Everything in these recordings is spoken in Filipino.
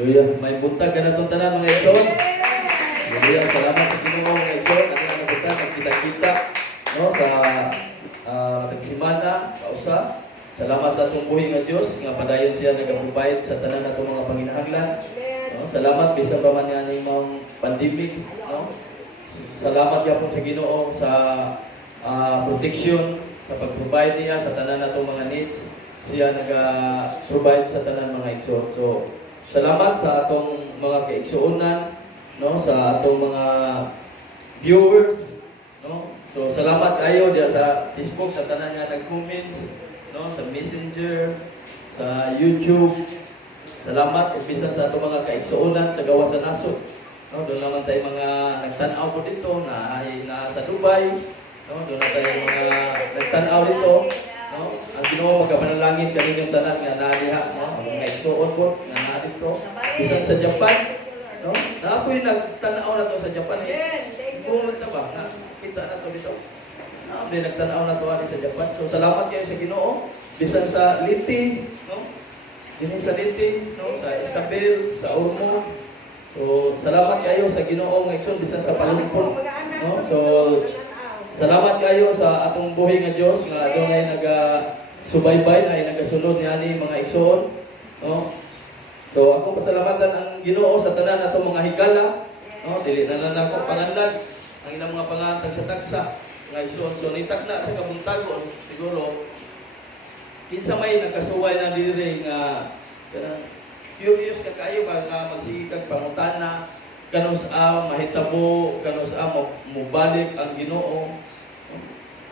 Hallelujah. May buntag ka na itong tanan mga igsoon. Hallelujah. Salamat sa Ginoo mga igsoon. Ang mga buntag, nagkita-kita no, sa nagsimana, kausa. Salamat sa atong buhi nga Diyos, nga padayon siya nag-provide sa tanan natong mga panginahanglan. No? Salamat bisan pa man nga ni mga pandemic. No? Salamat gyapon sa Ginoo sa protection, sa pag-provide niya sa tanan natong mga needs. Siya nag-provide sa tanan mga igsoon. So, salamat sa atong mga kaigsuonan, no, sa atong mga viewers, no. So salamat kayo diya sa Facebook sa tanan nga nag-comments, no, sa Messenger, sa YouTube. Salamat ug bisan sa atong mga kaigsuonan sa gawas sa nasod. No, doon naman tayo mga nagtan-aw po dito na sa Dubai, no, doon na tayo mga nagtan-aw dito. No? Ang Ginoo magapanalangin kami yung tanan nga naadiha, no? Mga igsuon po nga naa dito. Bisan sa Japan, no? Na ako'y nagtanaw na to sa Japan. Kung na ba na kita na to dito. Na may nagtanaw na to ani sa Japan. So salamat kayo sa Ginoo. Bisan sa Liti, no? Dinhi sa Liti, no? Sa Isabel, sa Ormo. So salamat kayo sa Ginoo nga igsoon bisan sa palibot, no? So salamat kayo sa atong buhi nga Dios nga adunay subaybay na ay nagasunod niani mga igsoon, no? So ako pasalamatan ang Ginoo sa tanan atong mga higala, no? Dili na nako panganlan ang ilang mga pangantag sa tagsa nga igsoon. So nitakna sa kabuntagon siguro kinsa may nakasuway na diri nga curious ka kayo ba nga magsige kag pangutana kanos mahitabo kanos mubalik ang Ginoo.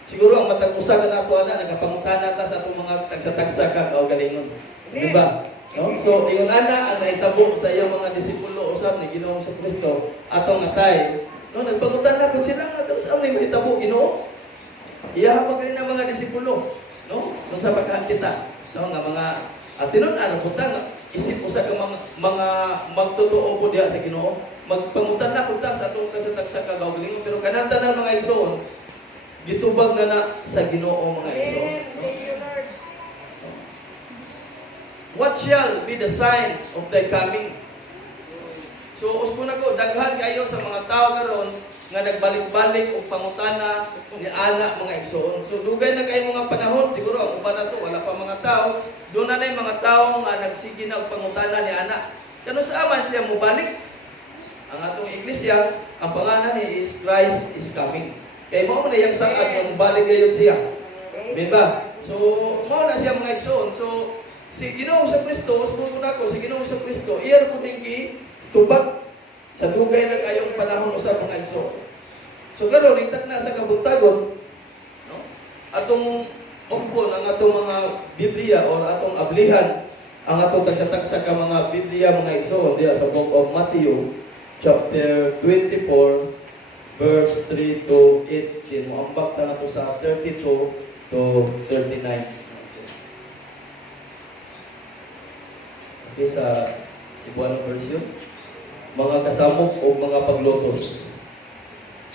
Siguro ang matag usa na nato ana nagapangutana ta sa atong mga tagsa-tagsa ka kaugalingon. Di ba? No? So iyon ana ang nahitabo sa iyang mga disipulo usab ni Ginoong Kristo atong atay. No, nagpangutana kun sila nga usab ni mahitabo Ginoo. Iya pa kini na mga disipulo, no? Kung sa pagkakita, no, nga mga tinud-an butang isip usa ka mga magtotoo po diha sa Ginoo. Magpangutana pud ta sa atong tagsa-tagsa ka kaugalingon pero kanang tanan mga igsoon gitubag na sa Ginoo mga igsoon. No? What shall be the sign of thy coming? So usbo na ko daghan kayo sa mga tao karon nga nagbalik-balik og pangutana ni ana mga igsoon. So dugay na kay mga panahon siguro ang uban nato wala pa mga tao, do na nay mga tao nga nagsige na og pangutana ni ana. Kano sa aman siya mobalik? Ang atong iglesia, ang pangalan ni is Christ is coming. Kaya mo na yung saad, balik gayon siya. Diba? So, mo na siya mga igsoon. So, si Ginoo sa Kristo, usbo ko na ko, si Ginoo sa Kristo, iyan po din tubag sa dugay na kayong panahon sa mga igsoon. So, gano'n, litak na sa kabuntagon, no? Atong umpon, ang atong mga Biblia o atong ablihan, ang atong tagsa-tagsa ka mga Biblia, mga igsoon, diya sa book of Matthew, chapter 24, verse 3 to 18. Muambak na ito sa 32 to 39. Okay, sa Cebuano version. Mga kasamok o mga paglotos.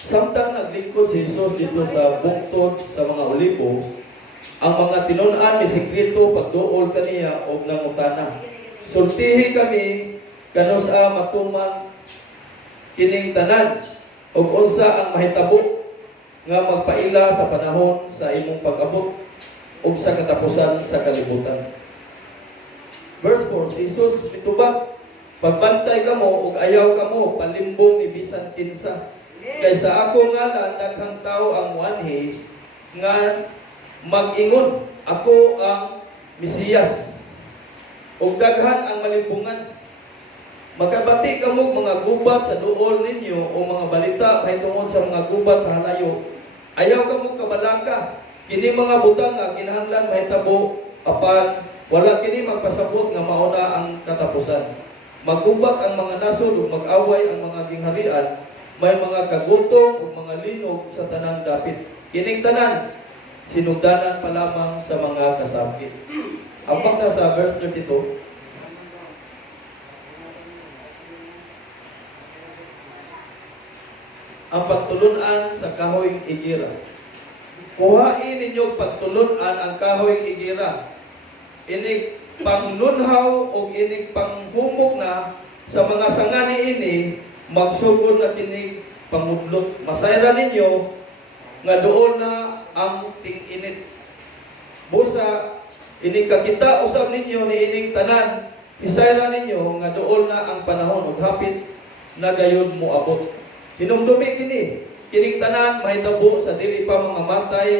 Samtang naglingkod si Jesus dito sa bungtod sa mga olibo, ang mga tinun-an ni sekreto pagduol kaniya o nangutana. Sultihi kami kanos matuman kining tanan ug unsa ang mahitabo nga magpaila sa panahon sa imong pag-abot ug sa katapusan sa kalibutan. Verse 4, si Jesus mitubag, pagbantay kamo ug ayaw kamo panlimbong ni bisan kinsa. Kaysa ako nga daghang tao ang muanhi nga mag-ingon ako ang Mesiyas ug daghan ang malimbungan. Magkabati kamo mga gubat sa duol ninyo o mga balita mahitungod sa mga gubat sa halayo. Ayaw kamo kabalaka. Kini mga butang nga kinahanglan mahitabo apan wala kini magpasabot nga mauna ang katapusan. Maggubat ang mga nasod ug mag-away ang mga gingharian. May mga kagutom ug mga linog sa tanang dapit. Kining tanan sinugdanan pa lamang sa mga kasakit. Ambak na sa verse 32. Ang pagtulunan sa kahoy igira. Kuhain ninyo pagtulunan ang kahoy igira. Inig panglunhaw o inig panghumok na sa mga sangani ini magsugod na kini pangudlot. Masayra ninyo nga doon na ang ting-init. Busa ini kakita usab ninyo ni ining tanan, isayra ninyo nga doon na ang panahon ug hapit na gayud moabot. Hinumdumi kining tanan mahitabo sa dili pa mga matay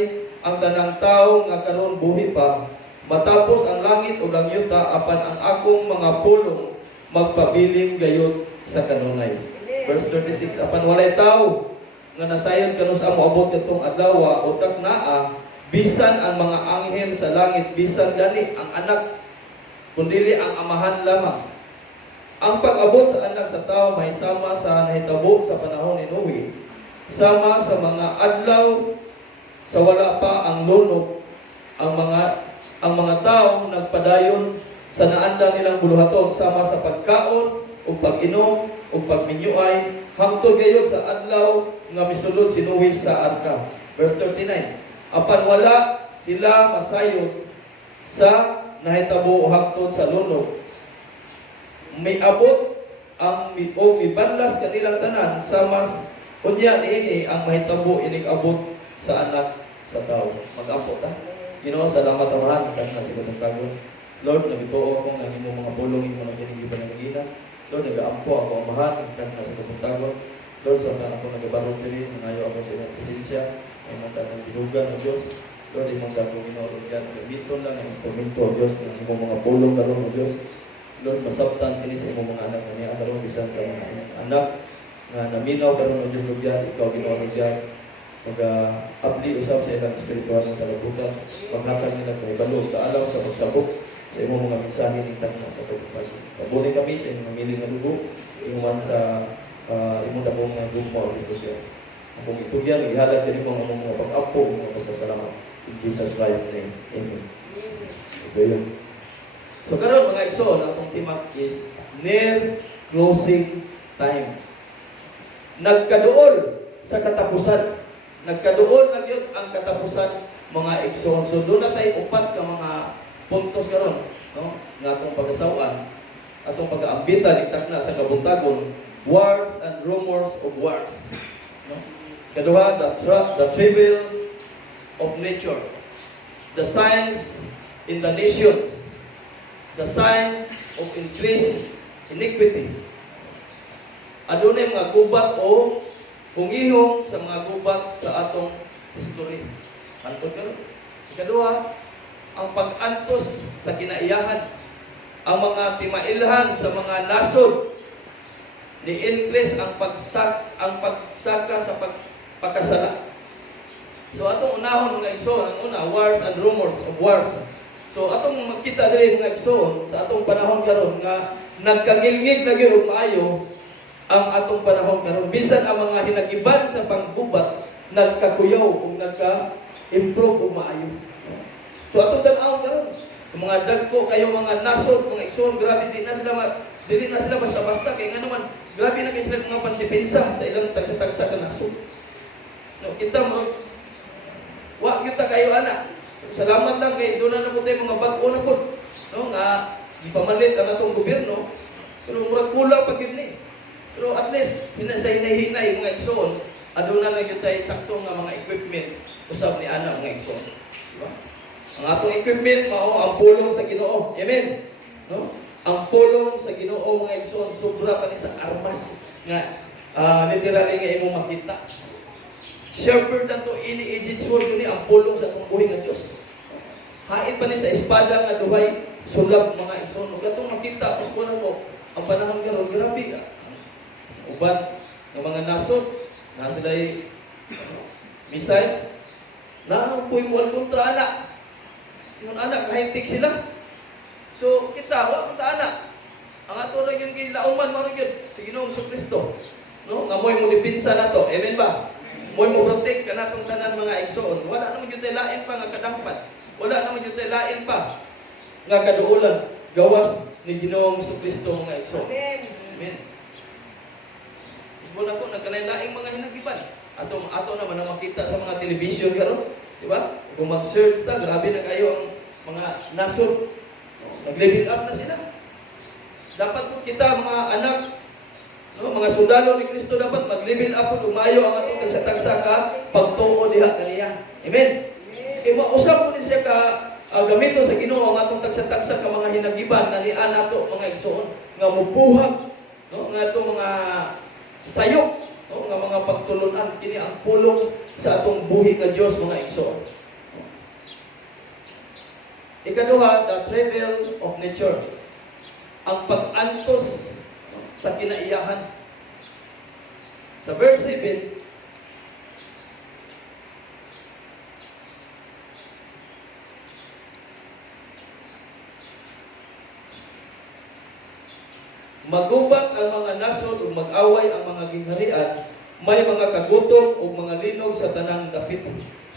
ang tanang tawo nga karon buhi pa, matapos ang langit ug ang yuta apan ang akong mga pulong magpabiling gayud sa kanunay. Verse 36, apan walay tawo nga nasayon kanos ang moabot katong adlaw utak naa bisan ang mga anghel sa langit, bisan gani ang anak, kundi ang amahan lamang. Ang pag-abot sa anak sa tao may sama sa nahitabo sa panahon ni Noe, sama sa mga adlaw sa wala pa ang lunok. Ang mga tao nagpadayon sa naanda nilang buluhaton, sama sa pagkaon ug pag-inom ug pagminyuay, hangtod gayud sa adlaw nga misulod si Noe sa arka. Verse 39, apan wala sila masayod sa nahitabo hangtod sa lunok. May abot ang mibanlas kanilang tanan sama unya niini ang mahitabo ining abot sa anak sa tao. Mag-ampo ta. Ginoo, salamat amahan kan na siguro tagon. Lord, nagituo ako nga imong mga pulong imo na kining gipanagina. Lord, nagaampo ako amahan kan na siguro tagon. Lord, sa tanan ko nagabarog diri, nangayo ako sa imong presensya. Ay mga tanang binugan ng Diyos. Lord, imong gagawin ginoo yan. Gamiton lang ang instrumento o Diyos ng imong mga pulong karon o Diyos. Lord, masabtan kini sa imong mga anak na niya karon bisan sa mga anak nga naminaw karon o Diyos lugyan, ikaw ginoo lugyan. Mag-abli usab sa ilang espiritual sa labutan. Paghatag nila kay balo sa alaw sa pagsabok sa imong mga mensahe ning tagna sa pagpapag. Pabuli kami sa imong miling nga dugo, iwan sa imong dabong nga dugo o Diyos. Kung itugyan, ihalad din mo ang mga pag-apo, mga pagpasalamat. In Jesus Christ's name. Amen. Amen. So karon mga igsoon, ang atong timak is near closing time. Nagkaduol sa katapusan. Nagkaduol na yun ang katapusan mga igsoon. So doon na tayo upat ka mga puntos karon, no? Nga atong pag-asawaan, atong pag-aambita diktak na sa kabuntagon, wars and rumors of wars. No? Kaduha, the travail of nature, the signs in the nations, the sign of increased iniquity. Adunay mga gubat o hungihong sa mga gubat sa atong history. Antod karon. Ikaduha, ang pag-antos sa kinaiyahan, ang mga timailhan sa mga nasod, ni-increase ang pagsaka sa pagkasala. So atong unahon mga igsoon, ang una, wars and rumors of wars. So atong makita diri mga igsoon sa atong panahon karon nga nagkangilngig na gyud og maayo ang atong panahon karon. Bisan ang mga hinagiban sa panggubat nagkakuyaw ug nagka-improve og maayo. So atong tan-awon karon, mga dagko kayo mga nasod, mga igsoon, grabe di na sila basta-basta kay nga naman grabe na kay sila mga pandepensa sa ilang tagsa-tagsa ka nasod. No, kita mo wa kita kayo ana. Salamat lang kay doon na po tayo mga bag-o na po. No, nga ipamalit ang atong gobyerno. Pero murag kulang pa gyud ni. Pero at least hinay mga igsoon, aduna na gyud tayo sakto nga mga equipment usab ni ana mga igsoon. Diba? Ang atong equipment mao ang pulong sa Ginoo. Amen. No? Ang pulong sa Ginoo mga igsoon sobra pa ni sa armas nga literally nga imong makita. Shepherd na to ini agent sword ni ang pulong sa atong buhi nga Dios. Hain pa ni sa espada nga duhay sulab mga igsoon. Ug atong makita us ko na po ang panahon karon grabe ka. Uban ng mga nasod na sila'y missiles na puy mo ang kontra anak. Yung anak high-tech sila. So kita wa kontra anak. Ang ato ra gyud gilauman mo gyud sa Ginoong Kristo. No, amoy mo dipinsa nato. Amen ba? Moy mo protect kanatong tanan mga igsoon. Wala naman gyud lain pa nga kadampan. Wala naman gyud lain pa nga kaduolan gawas ni Ginoong Kristo mga igsoon. Amen. Isbo na ko nagkalain-laing mga hinagiban. Ato naman na makita sa mga television karon, di ba? Kung mag-search ta, grabe na kayo ang mga nasod. Nag-level up na sila. Dapat po kita mga anak, no, mga sundalo ni Kristo dapat mag-level up po umayo ang atong tagsa-tagsa ka pagtuo diha kaniya. Amen. Kay mausap po ni siya ka gamito sa Ginoo ang atong tagsa-tagsa ka mga hinagiban kaniya nato mga igsoon nga mubuhag, no, nga atong mga sayop, no, nga mga pagtulunan kini ang pulong sa atong buhi nga Dios mga igsoon. Ikaduha, the travel of nature. Ang pag-antos sa kinaiyahan. Sa verse 7, magubak ang mga nasod ug mag-away ang mga gingharian, may mga kagutom ug mga linog sa tanang dapit.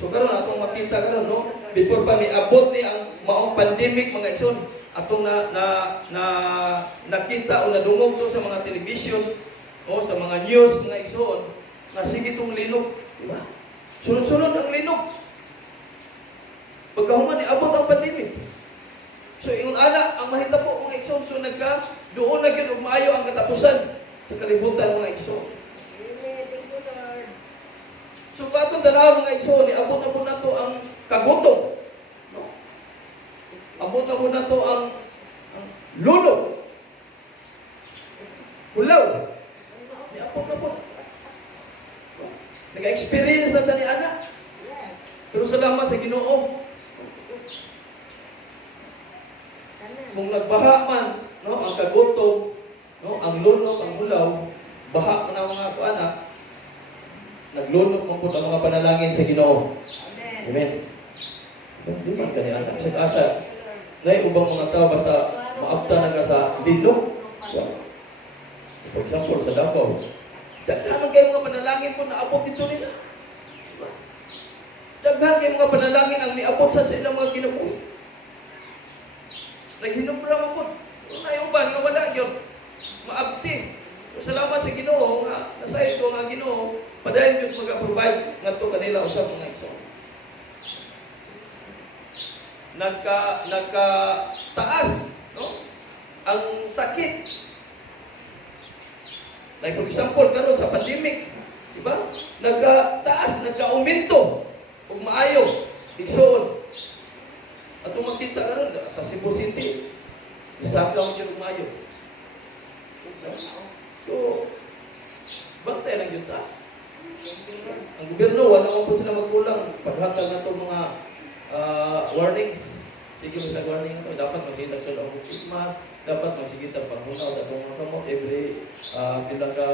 So karon atong makita karon, no, before pa miabot ni ang maong pandemic mga igsoon, atong nakita o nadungog to sa mga television o sa mga news mga igsoon nga sige tong linog, di ba? Sunod-sunod ang linog. Pagkahuman ni abot ang pandemic. So ingon ana ang mahitabo mga igsoon, so doon na gyud og maayo ang katapusan sa kalibutan mga igsoon. So katong tanaw mga igsoon, abot na po nato ang kagutom. No? Abot na po nato ang lulog. Hulaw. Ni abot na po. No? Nag-experience na tani ana. Pero salamat sa Ginoo. Kung nagbaha man, no, ang kagutom, no, ang lunok, ang hulaw, baha man ang mga anak, naglunok man po ang mga panalangin sa Ginoo. Amen. Di man kani anak sa asa. Nay ubang mga tao basta maabta na ka sa lindok. For example, sa Davao. Daghan kay mga panalangin po naabot dito nila. Daghan kay mga panalangin ang niabot sa ilang mga kinabuhi. Naghinubra mo po. Una yung ban nga wala yun. Maabti. Salamat sa Ginoo nga nasay ko nga Ginoo padayon jud mag-provide ngadto kanila usab mga igsoon. Nagka taas, no? Ang sakit. Like for example karon sa pandemic, di ba? Nagka-taas, nagka-aumento ug maayo igsoon. Ato makita karon sa Cebu City, isagaw jud maayo. So, bantay lang yun ta. Ang gobyerno, wala mo po sila magkulang. Paghatag na itong mga warnings. Sige, may warning na ito. Dapat masigitag sa loob ng Christmas. Dapat masigitag paghunaw sa itong mga kamot every bilang ka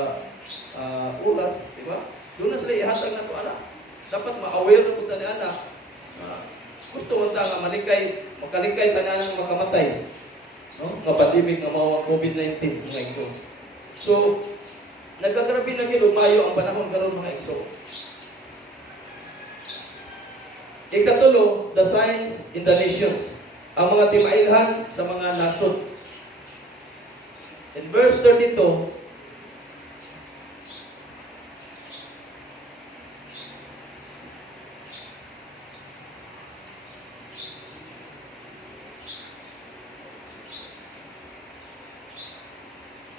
oras. Diba? Doon na sila ihatag na ito, anak. Dapat ma-aware na po tani anak. Gusto mo nga malikay, makalikay tanan ng makamatay. No? Nga pandemic nga mawang COVID-19 mga igsoon. So, nagkagrabe na gilo mayo ang panahon karon mga igsoon. Ikatulo, the signs in the nations. Ang mga timailhan sa mga nasod. In verse 32,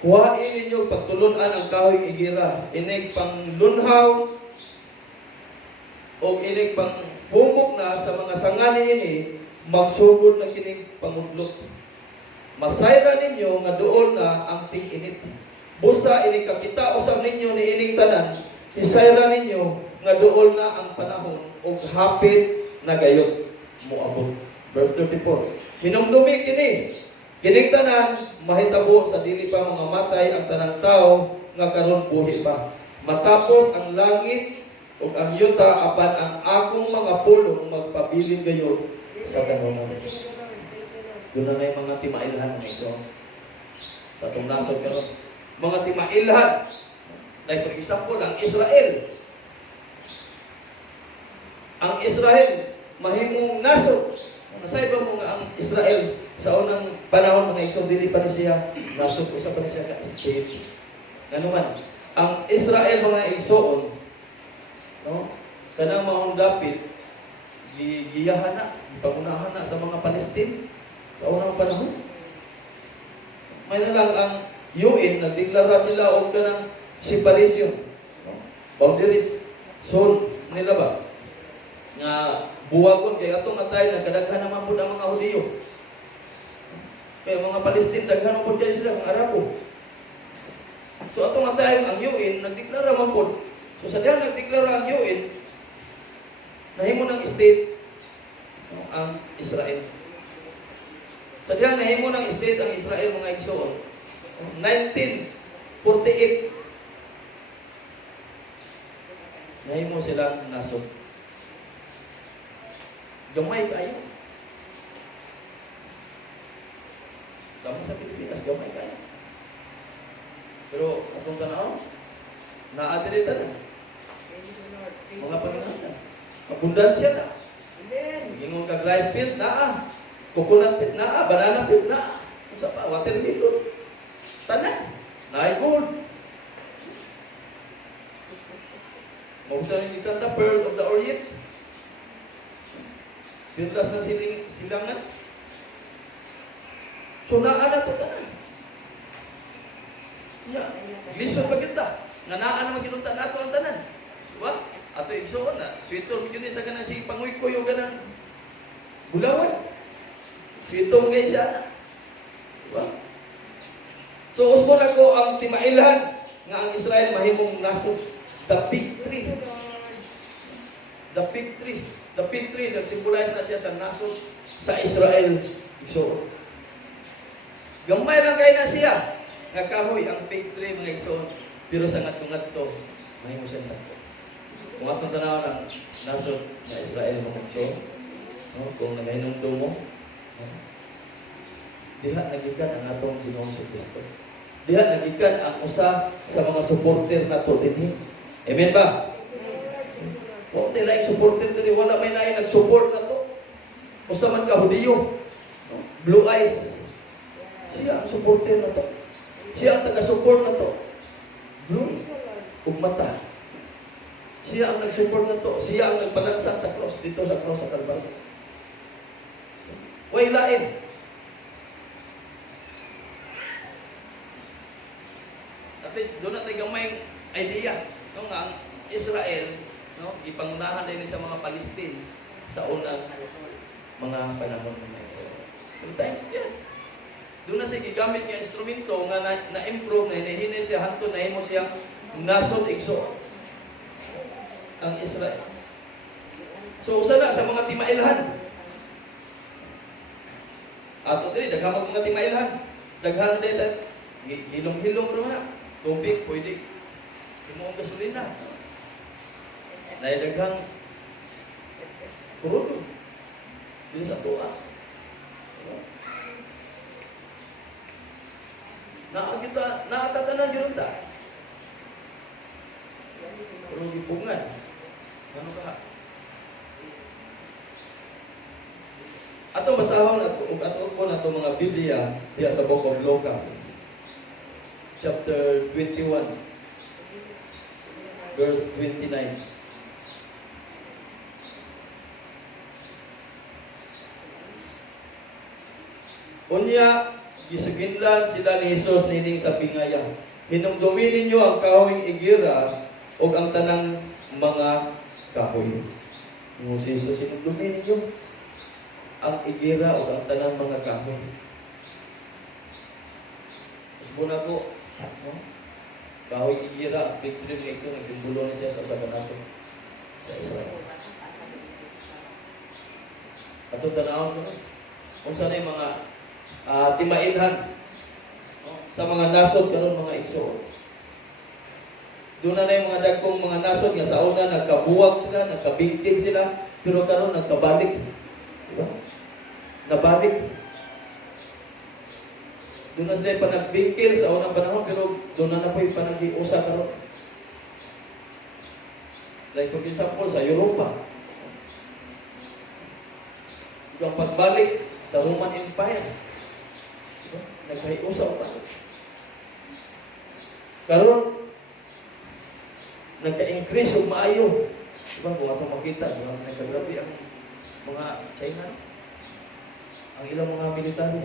kuhain ninyo pagtulunan ang kahoy igira, inig panglunhaw o inig panghumok na sa mga sangani ini, magsugod na kining pangudlok. Masayra ninyo nga doon na ang ting-init. Busa inig kakita usab ninyo ni ining tanan, isayra ninyo nga doon na ang panahon o hapit na gayon moabot. Verse 34. Hinumdumi kini. Kining tanan mahitabo sa dili pa mga matay ang tanang tao nga karon buhi pa. Matapos ang langit ug ang yuta apan ang akong mga pulong magpabilin gayon sa kanunay. Doon na yung mga timailhan nito. Patong nasod karon. Mga timailhan. Like for example, ang Israel. Ang Israel mahimong nasod. Nasay ba mo nga ang Israel sa unang panahon mga igsoon dili pa ni siya nasod usa pa ni siya ka state. Ngano man ang Israel mga igsoon, no? Kanang maong dapit giyahan na, ipangunahan na sa mga Palestine sa unang panahon. may na lang ang UN, nagdeklara sila og kanang separation. No? Boundaries. So, nila ba? Nga buwagon kay atong atay nagkadaghan naman pud ang mga Hudiyo. Kaya mga Palestine daghan pud kay sila mga Arabo. So atong atay ang UN nagdeklara man pud. So sa diyan nagdeklara ang UN nahimo ng state no, ang Israel. Sa diyan nahimo ng state ang Israel mga igsoon. 1948 nahimo silang nasod. Gamay kayo. Kami sa Pilipinas, gamay kayo. Pero atong tanaw, naadilita na. Mga panginahanglan. Abundansya na. Gingon kag rice field na. Coconut field na. Banana field na. Usa pa, watermelon. Tanan. Naay gold. Mausa ni kanta Pearl of the Orient. Pintas na silangan. So naa na to tanan. Ya, lisod pa kita. Nga naa na maginunta nato ang tanan. Diba? Ato igsoon na. Sweeto yun sa ganang si Panguy-Koy o ganang Bulawan. Sweeto mo kayo siya na. Diba? So usbon ako ang timailhan nga ang Israel mahimong nasod. The big tree. The fig tree. The fig tree, nagsimbolize na siya sa nasod sa Israel. Igsoon. Gamay lang kayo na siya. Nga kahoy ang fig tree mga igsoon. Pero sa ngatong-ngatong, mahimo siya nato. Kung atong tanaw ng nasod sa Israel mga igsoon, no? Kung nagahinumdum mo, no? Diha nagikan ang atong Ginoong Kristo. Diha nagikan ang usa sa mga supporter nato dinhi. Amen ba? Kung nila yung supporter dito, wala may nain nag-support na to. Usa man ka Hudiyo, no? Blue eyes. Siya ang supporter na to. Siya ang taga-support na to. Blue ug mata. Siya ang nag-support na to. Siya ang nagpalansang sa cross, dito sa cross sa Calvary. Way lain. At least doon natin gamay idea, no, nga ang Israel, no, ipangunahan din sa mga Palestine sa unang mga panahon ng Israel. Sometimes yan. Doon na siya gigamit niya instrumento nga na-improve na hinahinay siya hanto na himo siyang nasod igsoon ang Israel. So usa na sa mga timailhan. Ato diri daghang mga timailhan. Daghan dito hilom-hilom ro na. Tubig pwede himo gasolina. Naidaghang krudo. Dili sa tuwa. Naatatanan yun ta. Pero gipungan. Ano ka? Ato basahon ato ko na itong mga Biblia diya sa Book of Lucas. Chapter 21. Verse 29. Unya, gisuginlan sila ni Jesus nining sa pingaya. Hinumdumi ninyo ang kahoy igira o ang tanang mga kahoy. Mo si Jesus, hinumdumi ninyo ang igira o ang tanang mga kahoy. Usbon ako, no? Kahoy igira, victory reaction, nagsimbolo ni siya sa pagkanato sa Israel. Ato tanaw mo, kung saan yung mga timailhan, no? Sa mga nasod karon mga igsoon. Doon na yung mga dagkong mga nasod nga sa una nagkabuwag sila, nagkabigtig sila, pero karon nagkabalik. Diba? Nabalik. Doon na sila panagbigtil sa unang panahon, pero doon na po yung panag-iusa karon. Like for example, sa Europa. Yung pagbalik sa Roman Empire. Nagkahiusaw pa. Karon nagka-increase o maayo. Diba? Kung ako makita, nagkagrabe ang mga China. Ang ilang mga military.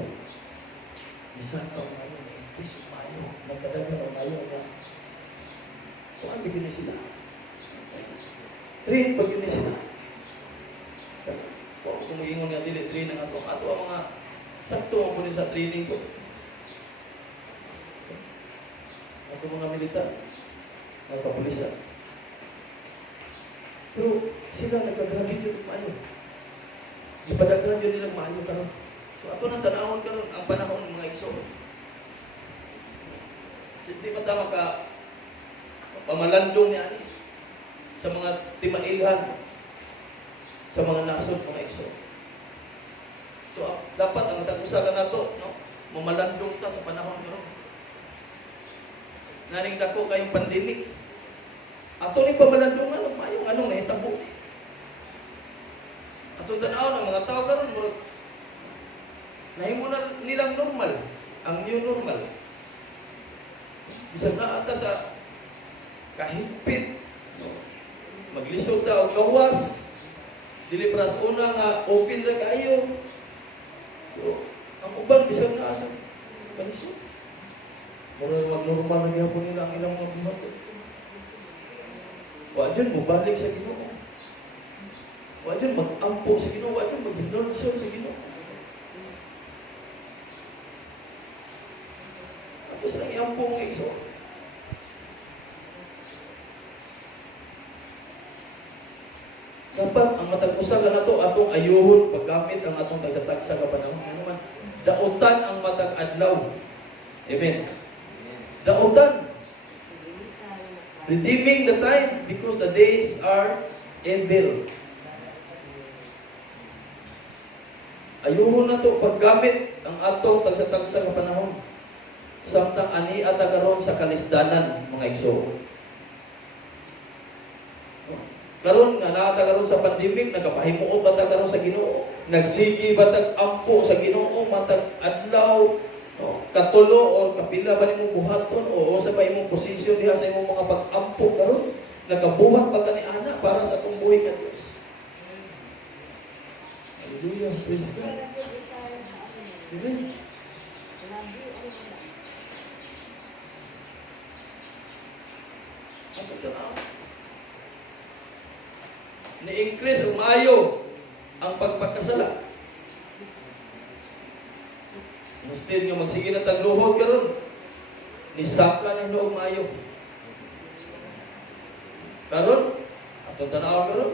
Isa ka maayo. Please, umayo. Nagkadagan o umayo na. Kung ano bigyan sila. Train pag yun sila. Kung mag-ingon nga dili, train ang ato. Ato ang mga sakto ang po sa training ko. Ato mga militar, mga kapulisan. Pero sila nagkagramit yun maayo. Ipadagran yun nilang maayo karon. So ato nang tanawon karon ang panahon ng mga igsoon. Hindi pa tama ka pamalandong niya ani sa mga timailhan sa mga nasod, mga igsoon. So dapat ang tag-usagan nato, no? Mamalandong ta sa panahon karon. Naning dako kayong pandemic. Ato ni pamalandungan og mayong anong nahitabo. Ato tanaw ng mga tao karon murag nahimo na nilang normal, ang new normal. Bisag na ata sa kahigpit, no? Maglisod ta og gawas. Dili pras una nga open ra kayo. So, ang uban bisag na asa kalisod. Murag normal na gyapon nila ang ilang mga buhat. Wa dyan mo balik sa Ginoo. Wa dyan mag-ampo sa Ginoo, wa dyan mag-hinulsol sa Ginoo. Ako silang i-ampo ng iso. Dapat ang matag-usaga na to atong ayuhon paggamit ang atong tagsa-tagsa ka panahon. Ano man? Dautan ang matag-adlaw. Amen. Dautan. Redeeming the time because the days are evil. Ayuhon na to paggamit ang atong tagsa-tagsa nga panahon. Samtang ani ata karon sa kalisdanan mga igsoon. Karon nga naata karon sa pandemic, nagapahimuot bata karon sa Ginoo, nagsigi batag ampo sa Ginoo, matag adlaw, no, katulo o kapila ba nimong buhaton o sa ba imong posisyon diha sa imong mga pag-ampo karon, nagabuhat pa kani ana para sa atong buhi nga Dios. Hallelujah, praise God. Amen. Ano ito na? Ni-increase o maayo ang pagpagkasala. Instead nyo magsige na tagluhod karon, nisapla ng loob maayo. Karon, atong tanaw karon,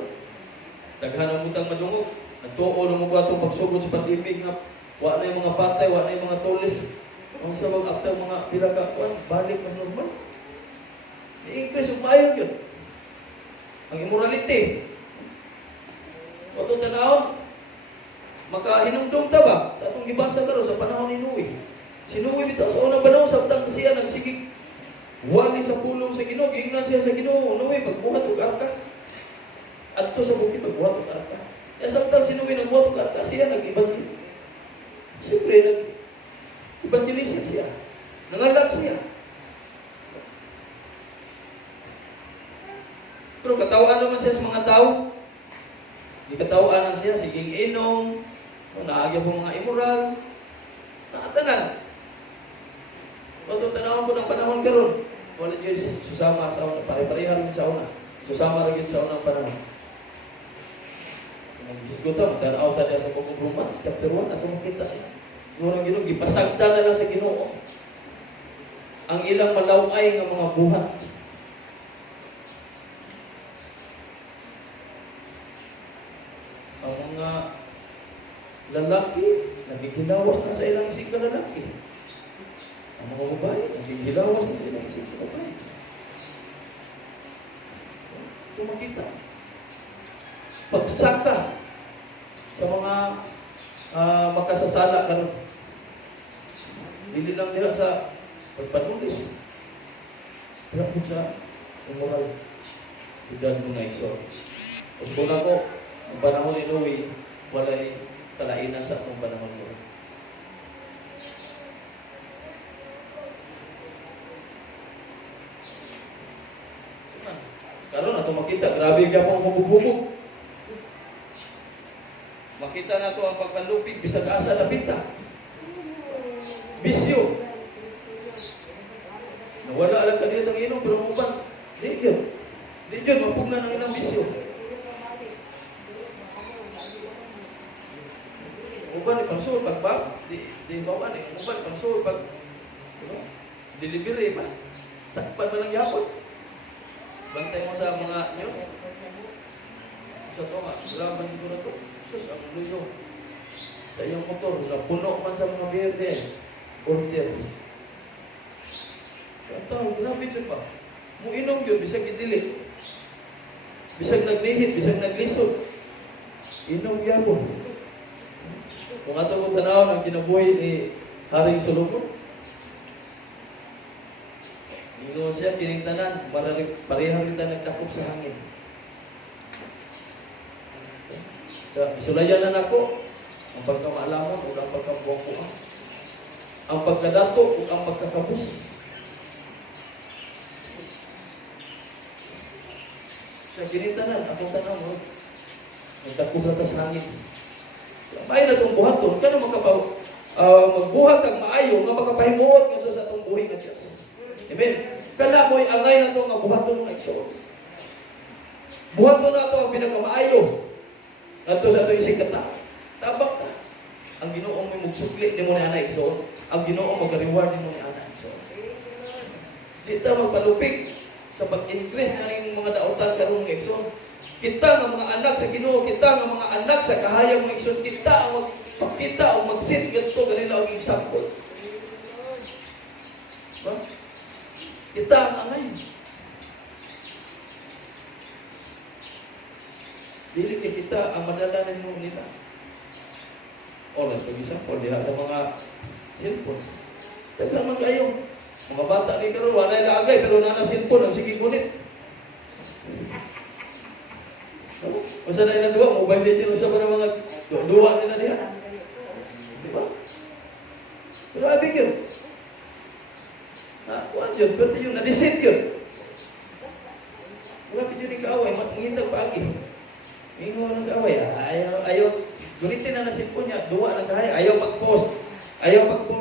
daghan ang butang madungog, nagtuo na mo ko atong pagsugod sa pandemig nga wa na yung mga patay, wa na yung mga tulis. Ang sabag after mga pila ka balik na normal. Ni-increase o maayo yun. Ang immorality. Otong tanawon, makahinumdum ta ba? Sa atong gibasa karon sa panahon ni Noe. Si Noe bitaw sa unang panahon samtang siya nagsigig wali sa pulong sa Ginoo, giingnan siya sa Ginoo. Noe pagbuhat og arka. Adto sa bukid pagbuhat og arka. Ya samtang si Noe nagbuhat og arka, siya nag-evangelist. Siyempre nag-evangelist siya. Nangalag siya. Pero katawaan naman siya sa mga tao. Di katawaan na siya, siging inom, naagya po mga immoral, nakatanan. Kung tanawin po ng panahon karon, wala dyan susama sa una, pare-parehan sa una, susama rin sa unang panahon. Nag-diskuta, magtanaw tayo sa Book of Romans, chapter 1, at makita niya. Ngunang Ginoo, gipasagda na lang sa Ginoo. Ang ilang malaway ng mga buhat. Ang mga lalaki, nagigilawas na sa ilang isig na lalaki. Ang mga babae, nagigilawas na sa ilang isig na babae. Ito makita. Pagsaka sa mga makasasala karon. Dili lang diha sa pagpanulis. Diha po sa immoral. Idan mga igsoon. Kung ko, ang panahon ni Noe, walay kalainan sa akong panahon mo. Karon ato makita, grabe ka pong hubog-hubog. Makita na to ang pagpanlupig, bisag asa na pita. Bisyo. Nawala lang kanila ng inom, pero uban, di yun. Di yun, mapugna ng ilang bisyo. Uban, ipangsuot, pagbab, di bawa ni. Uban, ipangsuot, pag, delivery pa. Sakpan mo lang yapon. Bantay mo sa mga news. Sa to nga, wala man siguro to. Sus, ang luyo. Sa iyong motor, napuno man sa mga berde. Order. Kataw, grabe dyan pa. Muinom yun, bisag idili. Bisag naglihit, bisag naglisod. Inom yapon. Kung ato kong tanaw ng kinabuhi ni Haring Solomon, ingon siya, kinigtanan, parehang kita nagdakop sa hangin. So, isulayan na nako ang pagkamaalamon o ang pagkabuang-buang, ang pagkadato o ang pagkakabus. Sa kinigtanan, akong tanaw mo, nagdakop na sa hangin. May na itong buhaton, kaya magbuhat ang maayo nga makapahimuot nga sa itong buhay ng Diyos. Amen? Kana mo'y angay na ito nga buhaton ng igsoon. Buhaton na ito ang pinakamaayo. Ito sa ito isang kata. Tabak ta. Ang Ginoong may magsukli ni mo na anak igsoon. Ang Ginoong mag-reward ni mo na anak igsoon. Di ta magpalupig sa pag-increase na ng mga dautan karong ng igsoon. Kita nga mga anak sa Ginoo, kita nga mga anak sa kahayag ng igsoon, kita ang magpakita o mag-sit ganito, ganito ang example. Diba? Kita ang angay. Dili kay kita ang madalanan mo nila. O, nagpag-example, diha sa mga cellphone. Teka naman kayo, mga bata ni karon wala na agay, pero nana cellphone, ang sige ngunit. Masa na ilang dua, mobile legend sa mga dua nila diha. Diba? Pero abig yun. Kuhan yun, pero yung na-deceive yun. Wala pa yun kaaway, mangintag pagi. Mingo ng kaaway, ayaw, gunitin na nasipon niya, duwa ng kahaya, ayaw mag-post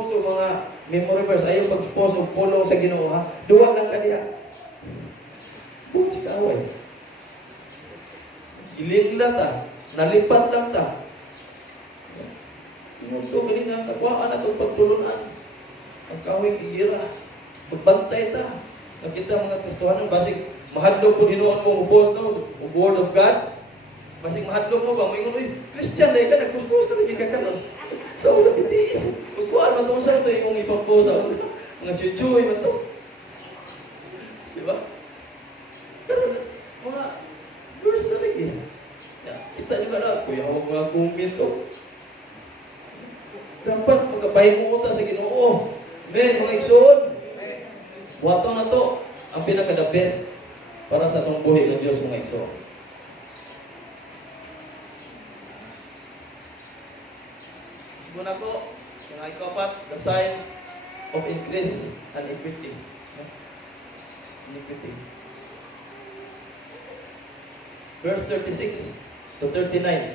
o mga memory verse, ayaw mag-post o follow sa Ginoo, ha? Duwa lang ka diha. Buwan si kaaway. Iligla ta, nalipat lang ta. Ito, galing nga, nakuhaan na itong pagtulunan. Ang kawing igira. Magbantay ta. Nakita mga Kristohanon, basig mahadlok po Ginoon mo upos no, o Word of God. Basig mahadlok mo ba, may uy, Christian na ka, nagpuspos na naging kakaroon. So, nabitiis. Magkuhaan matong sa ito yung ipagpo sa mga chuchuy man ito. Diba? Pero, mga verse na lagi. Kita juga na, kuya huwag mga kumit ko. Dapat magkapahimuta sa Ginoo. Amen, mga igsoon. Wato na to ang pinaka-the best para sa itong buhay ng Diyos, mga igsoon. Muna ko, yung ikapat, the sign of increase and equity. Iniquity. Verse 36 to 39.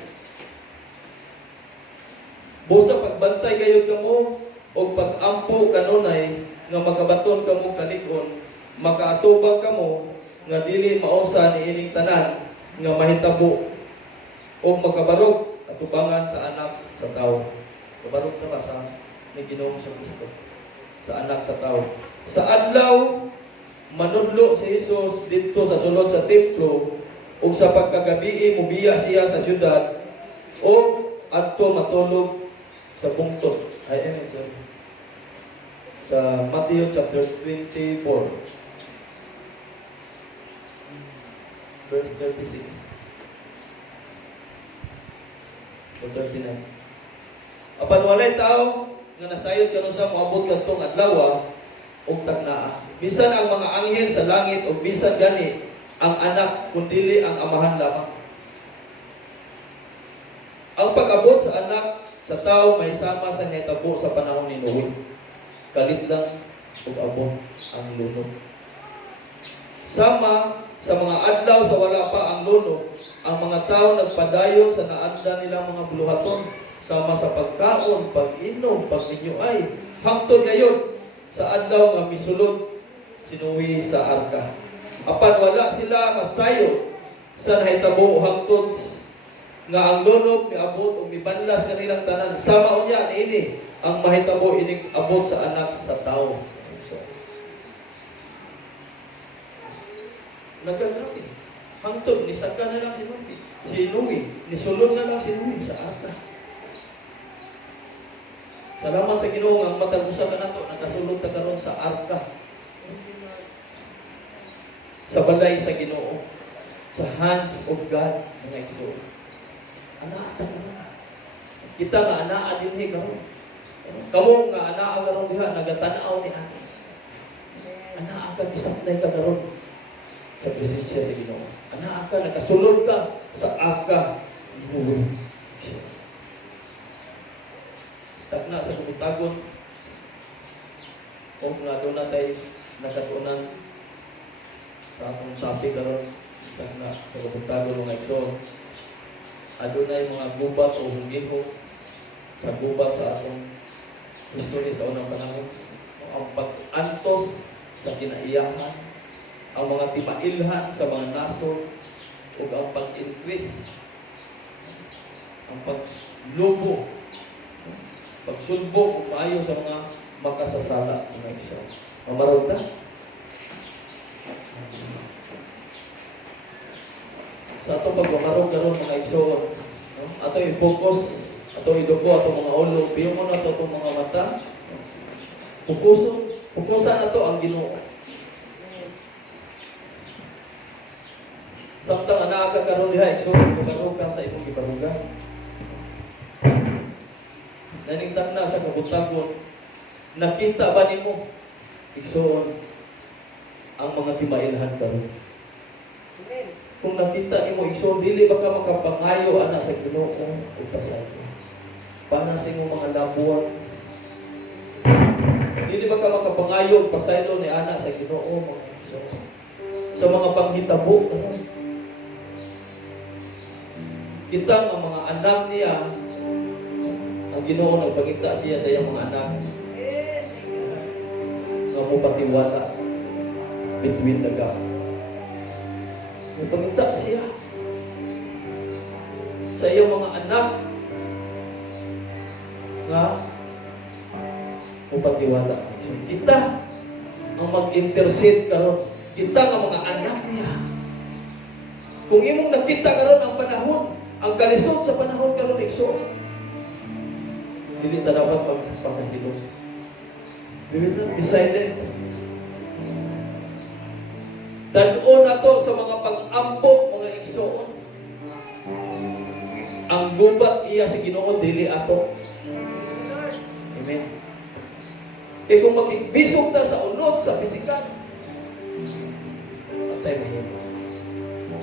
Busa pagbantay gayud kamo o pag-ampo kanunay nga makabaton kamo kalig-on, makaatubang kamo nga dili mausa ni ining tanan nga mahitabo o makabarog atubangan sa anak sa tawo. Kabarog na ba sa ni Ginoong sa Kristo sa anak sa tawo. Sa adlaw manudlo si Jesus dito sa sulod sa templo ug sa pagkagabi mubiya siya sa syudad o adto matulog sa bungtod. Sa Matthew chapter 24 verse 36 to 39. Apan walay tao nga nasayod karon sa moabot kadtong adlaw ug tagnaa. Bisan ang mga anghel sa langit ug bisan gani ang anak kundili ang amahan lamang. Ang pag-abot sa anak sa tao may sama sa netabo sa panahon ni Noe. Kalit lang ug abot ang lunod. Sama sa mga adlaw sa wala pa ang lunod, ang mga tao nagpadayon sa naanda nilang mga buluhaton sama sa pagkaon, pag-inom, pagninyoay, hangtod ngayon sa adlaw nga misulod sinuwi sa arka. Apan wala sila masayo sa nahitabo hangtod nga ang lunog niabot o mibanlas kanilang tanan. Sama unya niini ang mahitabo ining abot sa anak sa tao. So, nagagrabe. Hangtod ni saka na lang sinuwi, nisulod na lang sinuwi sa arka. Salamat sa Ginoo ang matag usa ka nato nakasulod ta karon sa arka. Sa balay sa Ginoo, sa hands of God mga igsoon. Ana ta na. Kita nga anaa dinhi karon. Kamo nga anaa karon diha nagatan-aw ni ani. Anaa ka bisaklay ka karon sa presensya sa Ginoo. Anaa ka nakasulod ka sa arka. Takna sa kumitagon o nga doon natin nakatunan sa atong sapi karon takna sa kumitagon mga igsoon. Adunay mga gubat o hugihog sa gubat sa atong history sa unang panahon. Ang pag-antos sa kinaiyahan, ang mga timailhan sa mga nasod, o ang pag-increase, ang paglubo, pagsulbo, maayo sa mga makasasala ng isa. Mamarog na? Sa atong pagmamarog karon mga igsoon, no? Ato i-focus, ato idugo, ato mga ulo, biyo mo na itong mga mata. Pukusan na to ang Ginoo. Samtang anak ka karon diha, igsoon, pumarog ka sa imong giparuga. Naningtang na sa kabutagon, nakita ba nimo igsoon ang mga timailhan karon? Kung nakita nimo igsoon, dili ba ka makapangayo ana sa Ginoo ug pasaylo? Para sa imong mga labuan, dili ba ka makapangayo ug pasaylo ni ana sa Ginoo mga igsoon? Sa mga panghitabo karon, kita nga mga anak niya, ang Ginoo nagpakita siya sa iyang mga anak nga mupatiwala between the gap. Nagpakita siya sa iyang mga anak nga mupatiwala. So, kita ang mag-intercede karon. Kita nga mga anak niya. Kung imong nakita karon ang panahon, ang kalisod sa panahon karon igsoon, dili ta dapat pagpakahilos. We will not be silent. Dan-o na to sa mga pag-ampok, mga igsoon. Ang gubat iya sa Ginoo dili ato. Amen. E kung makigbisog ta sa unod, sa pisikal, patay mo yun.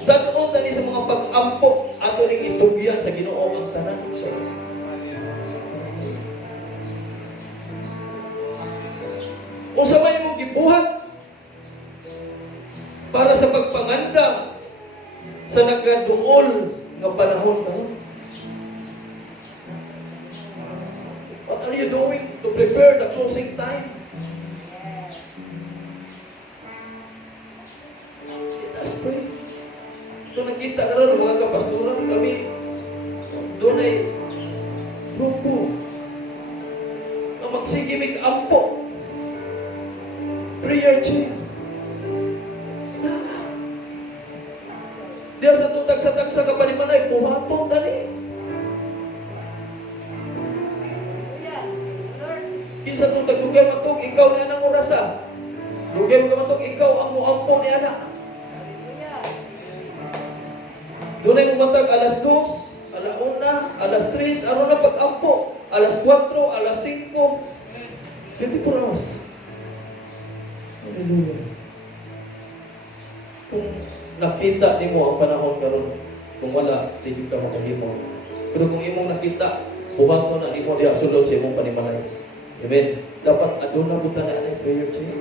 Dan-o tani sa mga pag-ampok, ato ring itugyan sa Ginoo ang tanan. O sa may mong gibuhat para sa pagpangandam sa nagaduol nga panahon karon. What are you doing to prepare the closing time? Let us pray. Ito nakita karon mga kapastoran kami doon ay grupo na magsigimik ampo. Prayer chain. Diya sa tutag-sa-tagsa ka panimanay, pumatong dali. Kinsa tutag-lugay matog, ikaw ni anang orasa. Lugay mo ka matog, ikaw ang muampo ni anak. Doon ay mumatag alas 2, alas 1, alas 3, ano na pag-ampo? Alas 4, alas 5. 24 hours. Hallelujah. Kung nakita nimo ang panahon karon, kung wala, di ka makahimo. Pero kung imong nakita, buhat mo na nimo diha sulod sa imong panimalay. Amen. Dapat aduna buta na ang prayer chain.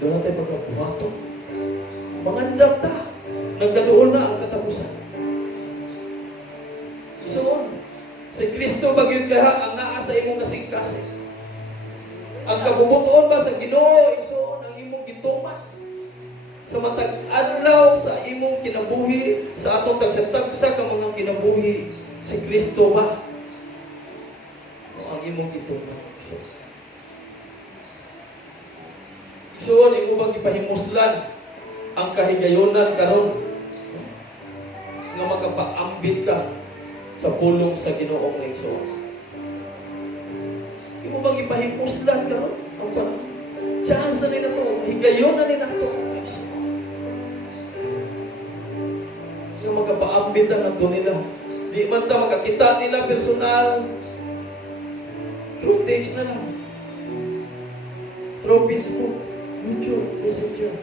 Doon natin pagkabuhato. Mangandam ta. Nagkadoon na ang katapusan. So, si Kristo bagyod kaha ang naa sa imong kasing-kasing. Ang kabubutoon ba sa Ginoo, iso matag adlaw sa imong kinabuhi, sa atong tagsa-tagsa ka mga kinabuhi, si Kristo ba? O ang imong gituman. So, imo bang ipahimuslan ang kahigayonan karon nga makapaambit ka sa pulong sa Ginoo nga igsoon? Imo bang ipahimuslan karon ang panahon? Chance na to, higayonan ni nato nga makapaambit ang nato nila. Di man ta makakita nila personal, through text na lang, through Facebook, YouTube, Messenger.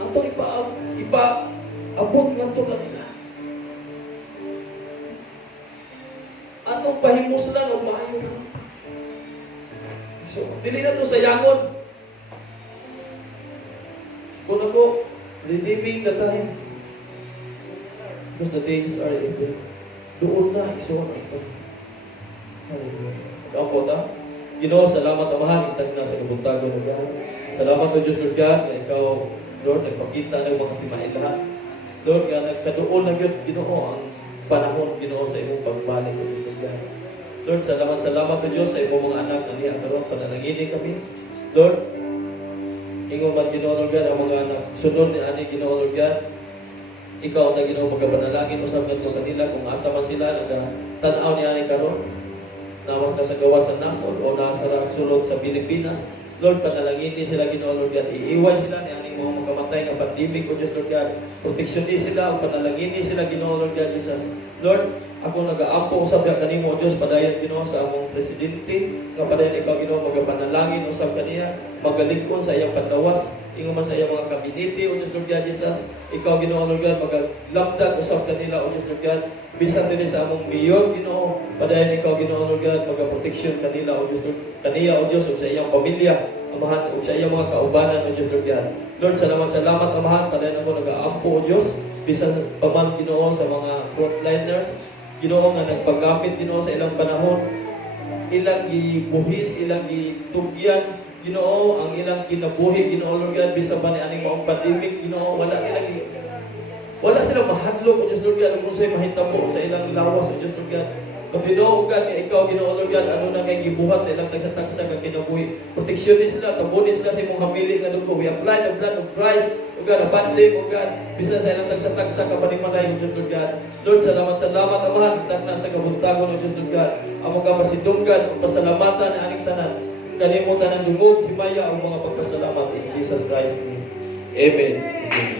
Ato ipaabot nga to kanila. Atong pahimuslan o maayo na. So, dili na to sayangon. Kung ako, redeeming the time. Because the days are evil. Doon na, isuon ang ito. Mag-ampot ha. Ginoo, salamat amahan, itag na sa kabuntago ng God. Salamat o Diyos Lord God, na ikaw, Lord, nagpakita ng mga timain lahat. Lord, nga nagkadoon na yun, Ginoo, ang panahon, Ginoo, sa imong pagbalik o Diyos Lord God. Lord, salamat o Diyos sa imong mga anak na niya. Karoon, panalanginin kami. Lord, ingon man Ginoo Lord God, ang mga anak, sunod ni ani Ginoo Lord God, ikaw na Ginoo magapanalangin usab kadto kanila kung asa man sila nagtanaw ni ani karon na magkasagawa sa nasod o nasa sulod sa Pilipinas. Lord, panalangin sila Ginoo Lord God, iiwan sila ni ani mga makamatay nga pandemic o Diyos Lord God, proteksyon sila o panalangin sila Ginoo Lord God Jesus. Lord, ako nag-aampo usab ka kanimo Dios padayon Ginoo sa among presidente nga padayon ikaw Ginoo magapanalangin usab kaniya magalingkod sa iyang panlawas ingon man sa iyang mga kabinete o Dios Lord God Jesus ikaw Ginoo Lord God magalamdag usab kanila o Dios Lord God bisan dinhi sa among mayor Ginoo padayon ikaw Ginoo Lord God magaproteksyon kanila o Dios Lord kaniya o Dios ug sa iyang pamilya amahan ug sa iyang mga kaubanan o Dios Lord God. Lord, salamat amahan padayon ako nag-aampo o Dios bisan paman Ginoo sa mga frontliners Ginoo nga nagpagamit Ginoo sa ilang panahon, ilang gibuhis, ilang gitugyan, Ginoo ang ilang kinabuhi Ginoo Lord God bisan pa ni aning maong pandemic Ginoo wala silang mahadlok o Diyos Lord God kung sa'y mahitabo sa ilang lawas o Diyos Lord God. Kapinoon God nga ikaw Ginoo Lord God ano na kay gibuhat sa ilang tagsa-tagsa nga kinabuhi. Proteksyonin sila, tabunin sila sa imong hamili nga dugo. We apply the blood of Christ o God, abandon o God, bisan sa ilang tagsa-tagsa ka panimagay o Diyos Lord God. Lord, salamat amahan, itag na sa kabuntagon o Diyos Lord God. Amo ka masidunggan o pasalamatan na aning tanan. Kalimutan ng dungog, himaya ang mga pagpasalamat in Jesus Christ. Amen.